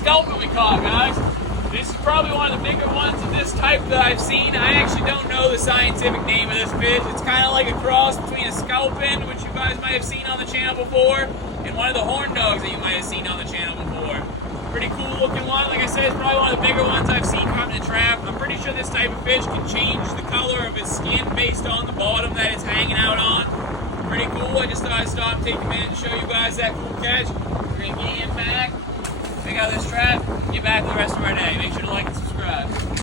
sculpin we caught, guys. This is probably one of the bigger ones of this type that I've seen. I actually don't know the scientific name of this fish. It's kind of like a cross between a sculpin, which you guys might have seen on the channel before, and one of the horn dogs that you might have seen on the channel before. Pretty cool looking one. Like I said, it's probably one of the bigger ones I've seen caught in a trap. I'm pretty sure this type of fish can change the color of his skin based on the bottom that it's hanging out on. Pretty cool. I just thought I'd stop and take a minute and show you guys that cool catch. We're going to get him back, pick out this trap, get back to the rest of our day. Make sure to like and subscribe.